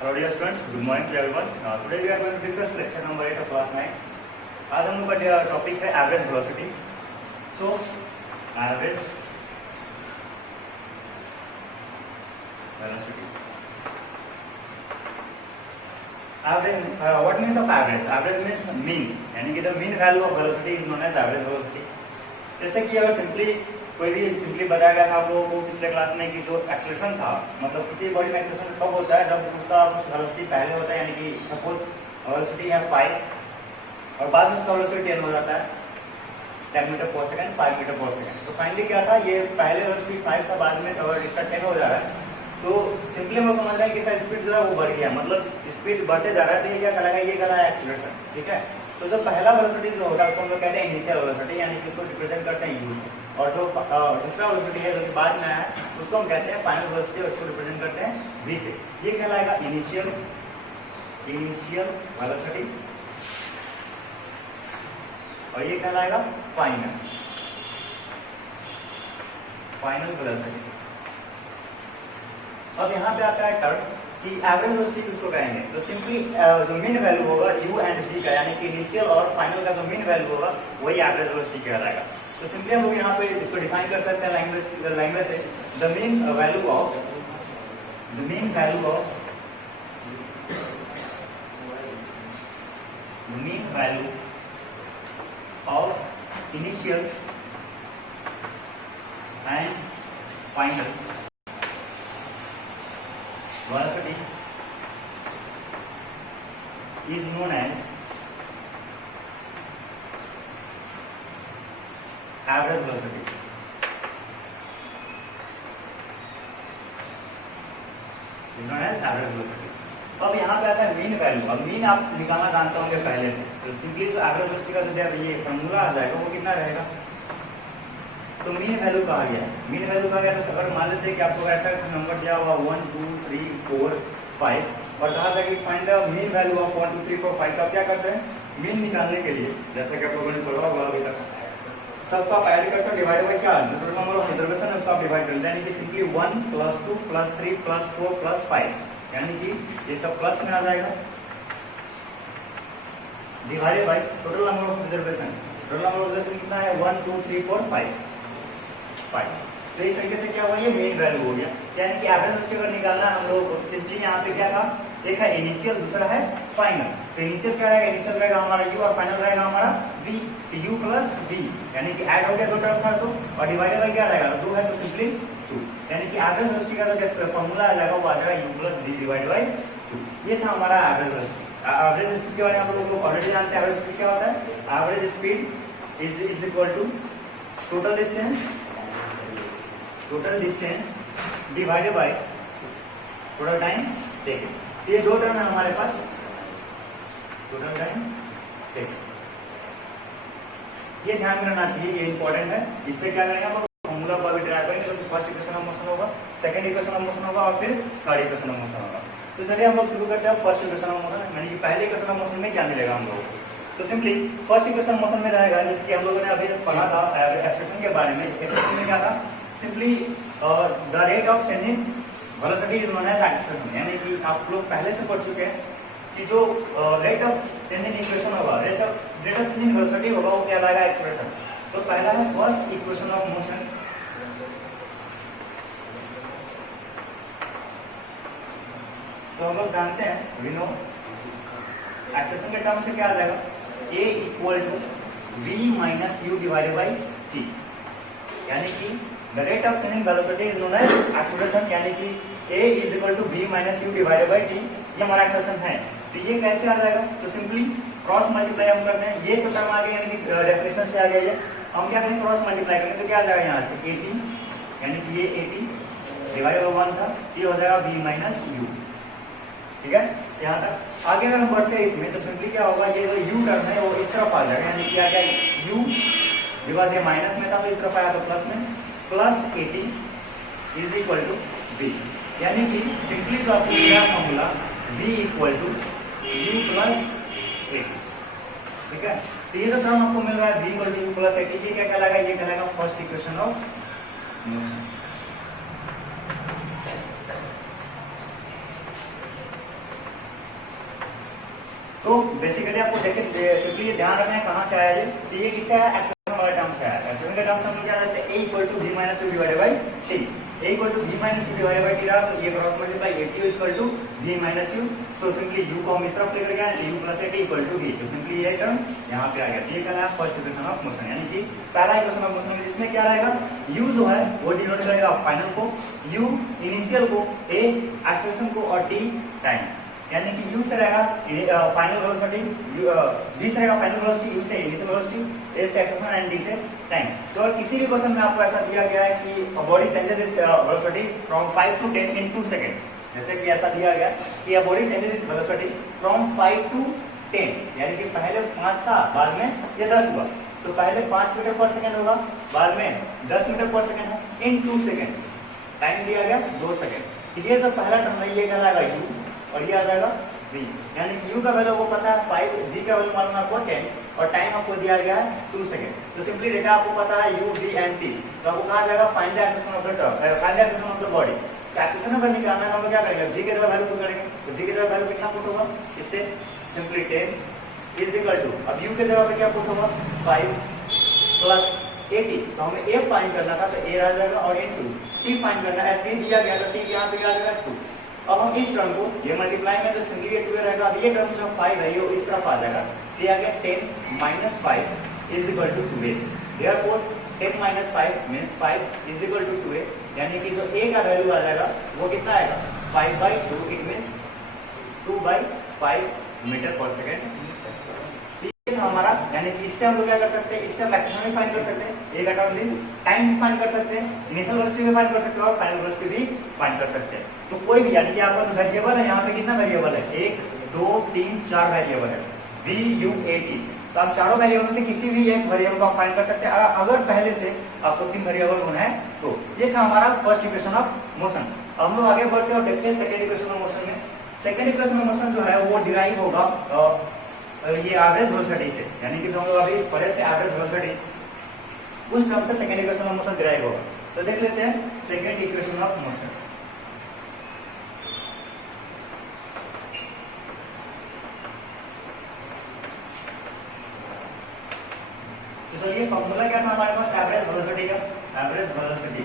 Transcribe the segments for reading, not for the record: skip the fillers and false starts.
Hello dear students, good morning to everyone. Today we are going to discuss lecture number 8 of class 9. आज हम लोग का topic है average velocity. So average velocity. What means of average? Average means mean. यानी कि the mean value of velocity is known as average velocity. जैसे कि अगर सिंपली बताया गया था आप लोगों को पिछले क्लास में कि जो एक्सेलरेशन था, मतलब किसी बॉडी में एक्सेलरेशन कब होता है, जब उसका कुछ वेलोसिटी पहले होता है, यानी कि सपोज वेलोसिटी है 5 और बाद में उसका वेलोसिटी 10 हो जाता है, 10 मीटर पर सेकंड, 5 मीटर पर सेकंड. तो फाइनली क्या था, ये पहले वेलोसिटी 5 था, बाद में अगर इसका 10 हो जा रहा है तो सिंपली हम समझ रहे हैं कि इसका स्पीड जो है वो बढ़ गया, मतलब स्पीड बढ़ते जा रहा है. तो ये क्या कहलाएगा, ये कहलाएगा एक्सेलरेशन. ठीक है. तो जो पहला वेलोसिटी जो होता है उसको हम लोग कहते हैं इनिशियल वेलोसिटी, यानी कि उसको रिप्रेजेंट करते हैं यू से. और जो दूसरा वेलोसिटी है जो कि बाद में आया है उसको हम कहते हैं फाइनल वेलोसिटी, और उसको रिप्रेजेंट करते हैं वी से. ये कहलाएगा इनिशियल वेलोसिटी और ये कहलाएगा फाइनल वेलोसिटी. अब यहाँ पे आता है टर्म कि एवरेज वेलोसिटी किसको कहेंगे. तो सिंपली जो मीन वैल्यू होगा u एंड v का, यानी कि इनिशियल और फाइनल का जो मीन वैल्यू होगा वही एवरेज वेलोसिटी कहलाएगा. तो सिंपली हम लोग यहाँ पे इसको डिफाइन कर सकते हैं लैंग्वेज से. The mean value of initial and final velocity is known as average velocity. अब यहाँ पे आता है मीन वैल्यू. अब मीन आप निकालना जानते होंगे पहले से. तो सिंपली जो एवरेज वेलोसिटी का जो ये फॉर्मूला आ जाएगा वो कितना रहेगा. तो मीन वैल्यू कहा गया. तो अगर मान लेते हैं कि आपको ऐसा नंबर दिया हुआ 1 2 3 4 5 और कहा था कि find the mean value of 1 2 3 4 5. तो आप क्या करते हैं, मीन निकालने के लिए जैसा कि आप लोगों ने पढ़ा होगा अभी तक, सबका ऐड करते हैं, डिवाइड बाय क्या नंबर ऑफ रिजर्वेशन है उसका आप डिवाइड करते हैं. यानी कि सिंपली 1 + 2 + 3 + 4 + 5, यानी कि ये सब प्लस में आ जाएगा, divided by total number of reservation. Total number of reservation कितना है 1 2 3 4 5. तो इस तरीके से क्या हुआ, ये मेन वैल्यू हो गया. यानी कि एवरेज वेलोसिटी अगर निकालना हम लोग सिंपली यहाँ पे क्या था, एक है इनिशियल, दूसरा है फाइनल. तो इनिशियल क्या रहेगा, इनिशियल रहेगा हमारा u और फाइनल रहेगा हमारा v. u + v, यानी कि ऐड हो गया दो टर्म था तो, और डिवाइडेड बाय क्या रहेगा 2 है तो सिंपली 2. यानी कि एवरेज वेलोसिटी का जो फॉर्मूला आ जाएगा वो आ जाएगा u + v डिवाइडेड बाय 2. ये था हमारा एवरेज वेलोसिटी. एवरेज स्पीड के बारे में आप लोग ऑलरेडी जानते हैं. एवरेज स्पीड क्या होता है, average speed is equal to total distance divided by total time taken. ये दो टर्म है हमारे पास, टोटल टाइम टेकन. ये ध्यान में रखना चाहिए, ये इंपॉर्टेंट है. इससे क्या करेंगे हम लोग फॉर्मूला को अभी ड्राइव करेंगे. तो फर्स्ट इक्वेशन ऑफ मोशन होगा, सेकंड इक्वेशन ऑफ मोशन होगा और फिर थर्ड इक्वेशन ऑफ मोशन होगा. तो चलिए हम लोग शुरू करते हैं फर्स्ट इक्वेशन ऑफ मोशन. यानी कि पहले इक्वेशन ऑफ मोशन में क्या मिलेगा हम लोगों को. तो simply first equation of motion में रहेगा, जैसे कि हम लोगों ने अभी पढ़ा था एक्सेलरेशन के बारे में. एक्सेलरेशन में क्या था, simply the rate of changing velocity is known as acceleration. यानी कि आप लोग पहले से पढ़ चुके हैं कि जो रेट ऑफ चेंजिंग इक्वेशन होगा, रेट ऑफ चेंजिंग वेलोसिटी होगा वो क्या लाएगा, एक्सेलरेशन. तो पहला है फर्स्ट इक्वेशन ऑफ मोशन. तो हम लोग जानते हैं, वी नो एक्सेलरेशन के टर्म से क्या आ जाएगा, a = v - u divided by t. यानी कि the rate of changing velocity is known as acceleration. यानी कि a = v - u divided by t, ये हमारा एक्सेलरेशन है. तो ये कैसे आ जाएगा, तो सिंपली क्रॉस मल्टीप्लाई हम करते हैं. ये तो टर्म आ गया, यानी कि डेफिनेशन से आ गया. ये हम क्या करेंगे, क्रॉस मल्टीप्लाई करेंगे. तो क्या आ जाएगा यहाँ से 80, यानी कि ये 80 डिवाइडेड बाय 1 था, ये हो जाएगा v - u. ठीक है. यहाँ तक आगे अगर हम बढ़ते हैं इसमें तो सिंपली क्या होगा, ये जो u टर्म है वो इस तरफ आ जाएगा. यानी कि आ गया u, बिकॉज ये माइनस में था तो इस तरफ आया तो प्लस में, +80 = v. यानी कि सिंपली जो आपको मिला फॉर्मूला v = u + 80. ठीक है. तो ये जो टर्म आपको मिल रहा है v = u + 80, ये क्या कहलाएगा, ये कहलाएगा फर्स्ट इक्वेशन ऑफ मोशन. तो बेसिकली आपको देखिए सिंपली ये ध्यान रखना है कहाँ से आया ये, तो ये किससे आया, एक्सेप्शन वाले टर्म से आया। एक्सेप्शन के टर्म से हम लोग क्या करते हैं, a equal to v minus u divided by t, a equal to v minus u divided by t रहा, तो ये cross multiply a t equal to v minus u, so simply u को हम इस तरफ लेकर गए u plus a t equal to v, तो सिंपली ये टर्म यहाँ पे आ गया। ये कहलाया फर्स्ट इक्वेशन ऑफ मोशन, यानी कि पहला इक्वेशन ऑफ मोशन में जिसमें क्या रहेगा, u जो है वो डिनोट करेगा फाइनल को, u इनिशियल को, a एक्सेलरेशन को और t टाइम, यानी कि u से रहेगा फाइनल वेलोसिटी, v से रहेगा फाइनल वेलोसिटी, u से इनिशियल वेलोसिटी, a से एक्सेलरेशन एंड d से टाइम। तो अगर किसी भी क्वेश्चन में आपको ऐसा दिया गया है कि body changes its velocity from 5 to 10 in 2 second, जैसे कि ऐसा दिया गया कि a body changes its velocity from 5 to 10, यानी कि पहले 5 था बाद में ये 10 हुआ, तो पहले 5 मीटर पर सेकंड होगा, बाद में 10 मीटर पर सेकंड है, इन 2 सेकंड, टाइम दिया गया 2 सेकंड। ये जो पहला टर्म है ये कहलाएगा u और ये आ जाएगा v, यानी कि u का वैल्यू आपको पता है 5, v का वैल्यू मालूम है आपको 10 और टाइम आपको दिया गया है 2 सेकंड। तो सिंपली डेटा आपको पता है u, v एंड t, तो आपको कहा जाएगा find the acceleration of the term, find the acceleration of the body. Acceleration अगर निकालना है हम लोग क्या करेंगे, v की जगह वैल्यू पुट करेंगे, तो v की जगह वैल्यू कितना पुट होगा, इससे सिंपली 10 इज इक्वल टू, अब u की जगह पे क्या पुट होगा 5 प्लस 80, तो हमें a फाइंड करना था तो a रह जाएगा और इनटू t फाइंड करना है, t दिया गया तो t यहां पे आ जाएगा 2। अब हम इस टर्म को ये मल्टीप्लाई में तो सिंपली ये 2 रहेगा, अब ये टर्म जो 5 है ये इस तरफ आ जाएगा, ये आ गया 10 minus 5 is equal to 2a, therefore 10 minus 5 means 5 is equal to 2a, यानी कि जो a का वैल्यू आ जाएगा वो कितना आएगा 5/2, इट मींस 2/5 मीटर पर सेकंड हमारा, यानी कि इससे हम लोग क्या कर सकते हैं, इससे हम एक्सेलरेशन भी फाइंड कर सकते हैं, एक अकाउंट टाइम भी फाइंड कर सकते हैं, इनिशियल वेलोसिटी भी फाइंड कर सकते हैं और फाइनल वेलोसिटी भी फाइंड कर सकते हैं। तो कोई भी, यानी कि आपका जो वेरिएबल है यहाँ पे कितना वेरिएबल है, 1 2 3 4 वेरिएबल है v u a t, तो आप चारों वेरिएबल से किसी भी एक वेरिएबल को आप फाइंड कर सकते हैं अगर पहले से आपको 3 वेरिएबल होना है तो। ये था हमारा फर्स्ट इक्वेशन ऑफ मोशन। हम लोग आगे बढ़ते हैं और देखते हैं सेकंड इक्वेशन ऑफ मोशन में। सेकंड इक्वेशन ऑफ मोशन जो है वो डिराइव होगा ये एवरेज वेलोसिटी से, यानी कि जो हम लोग अभी पढ़े थे एवरेज वेलोसिटी, उस टर्म से second equation of motion derive होगा। तो देख लेते हैं सेकंड इक्वेशन ऑफ मोशन। तो चलिए फॉर्मूला क्या था हमारे पास एवरेज वेलोसिटी का, average velocity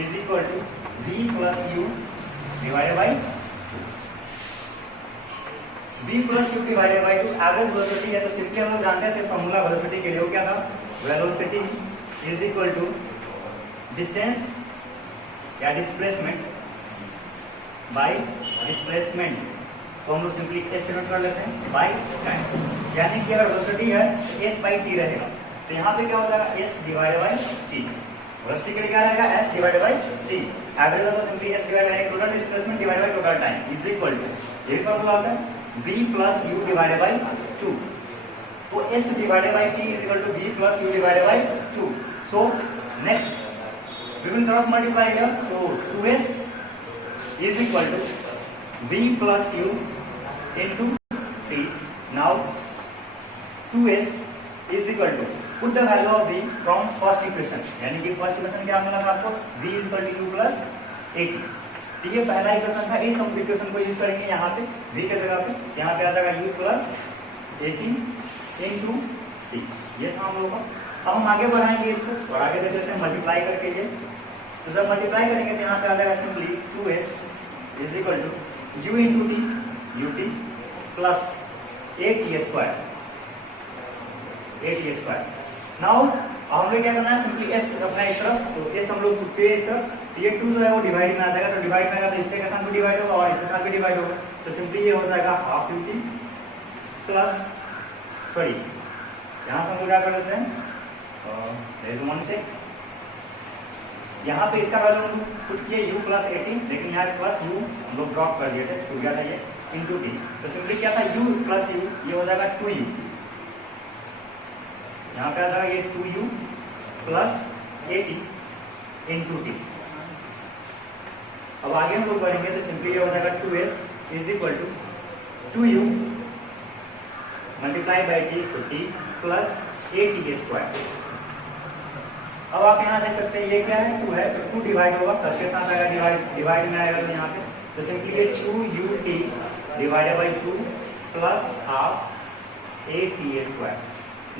is equal to v plus u divided by v plus u divided by 2 average velocity है। तो सिंपली हम लोग जानते थे फॉर्मूला वेलोसिटी के लिए वो क्या था, velocity is equal to distance या डिस्प्लेसमेंट बाय डिस्प्लेसमेंट, तो हम लोग सिंपली s से नोट कर लेते हैं बाय टाइम, यानी कि अगर वेलोसिटी है तो s बाय t रहेगा, तो यहाँ पे क्या हो जाएगा s divided by t, velocity के लिए क्या रहेगा s divided by t, average का simply s divided by total displacement divided by total time is equal to, ये फॉर्मूला होता है v plus u divided by 2, तो s divided by t is equal to v plus u divided by 2। So next we will cross multiply here, so 2s is equal to v plus u into t। Now 2s is equal to put the value of v from first equation, यानी कि first equation क्या मिला था आपको, v is equal to u plus 80, तो ये पहला equation था, इस हम इक्वेशन को यूज करेंगे यहाँ पे v के जगह पे, यहाँ पे आ जाएगा u प्लस 80 इनटू t, ये था हम लोगों का। अब हम आगे बढ़ाएंगे इसको और आगे देख लेते हैं मल्टीप्लाई करके ये, तो जब मल्टीप्लाई करेंगे तो यहाँ पे आ जाएगा simply 2s is equal to u into t ut plus 8t square, 8t square. Now हम लोग क्या करना है, सिंपली s रखना है इस तरफ, तो s हम लोग पुट इस तरफ, ये 2 जो है वो डिवाइड में आ जाएगा, तो डिवाइड में आएगा तो इससे के साथ भी डिवाइड होगा और इसके साथ भी डिवाइड होगा, तो सिंपली ये हो जाएगा हाफ ut प्लस, सॉरी यहाँ से हम लोग क्या कर लेते हैं से, यहाँ पे इसका वैल्यू हम लोग पुट किए u प्लस 18, लेकिन यहाँ पे प्लस u हम लोग ड्रॉप कर दिए थे, छूट गया था ये, इंटू टी, तो सिंपली क्या था u प्लस u, ये हो जाएगा 2u, यहाँ पे आ जाएगा ये 2u प्लस 80 इंटू टी। अब आगे हम लोग बढ़ेंगे तो सिंपली ये हो जाएगा 2s is equal to 2u multiply by t t plus 8t square. अब आप यहाँ देख सकते हैं ये क्या है, 2 है, तो 2 डिवाइड होगा, सबके साथ आएगा डिवाइड में आएगा, तो यहाँ पे तो सिंपली ये 2ut divided by 2 plus half a t a square.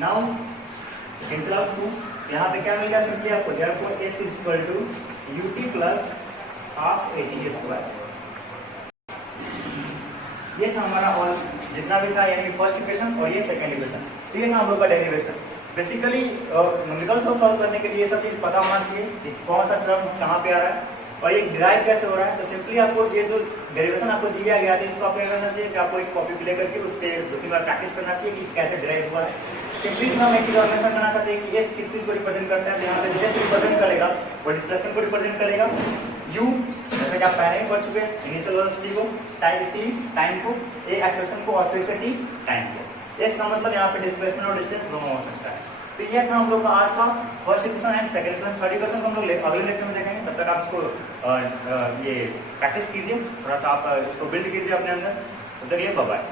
Now cancel out 2, यहाँ पे क्या मिल गया सिंपली आपको, therefore s is equal to ut plus half a t a square. ये था हमारा और जितना भी था, यानी फर्स्ट इक्वेशन और ये सेकंड इक्वेशन। तो ये था हम लोग का डेरिवेशन। बेसिकली न्यूमेरिकल्स को सॉल्व करने के लिए ये सब चीज पता होना चाहिए कि कौन सा टर्म कहाँ पे आ रहा है और ये डिराइव कैसे हो रहा है। तो सिंपली आपको ये जो डेरिवेशन आपको दिया गया था इसको आपको क्या करना चाहिए कि आपको एक कॉपी प्ले करके उस पर 2-3 बार प्रैक्टिस करना चाहिए कि कैसे डिराइव हुआ है। सिंपली हम एक चीज और मेंशन करना चाहते हैं कि एस किस चीज को रिप्रेजेंट करता है। यहाँ पे एस रिप्रेजेंट करेगा और डिस्प्लेसमेंट को रिप्रेजेंट करेगा यू, जैसे कि आप पहले ही पढ़ चुके हैं, इनिशियल वेलोसिटी को, टाइम को, ए एक्सेलरेशन को और फिर से टी टाइम को। इसका मतलब यहाँ पे डिस्प्लेसमेंट और डिस्टेंस दोनों हो सकता है। तो ये था हम लोग का आज का first equation and second equation. Third equation को हम लोग अगले लेक्चर में देखेंगे। तब तक आप इसको ये प्रैक्टिस कीजिए, थोड़ा सा आप इसको बिल्ड कीजिए अपने अंदर। तब तक ये बाय बाय।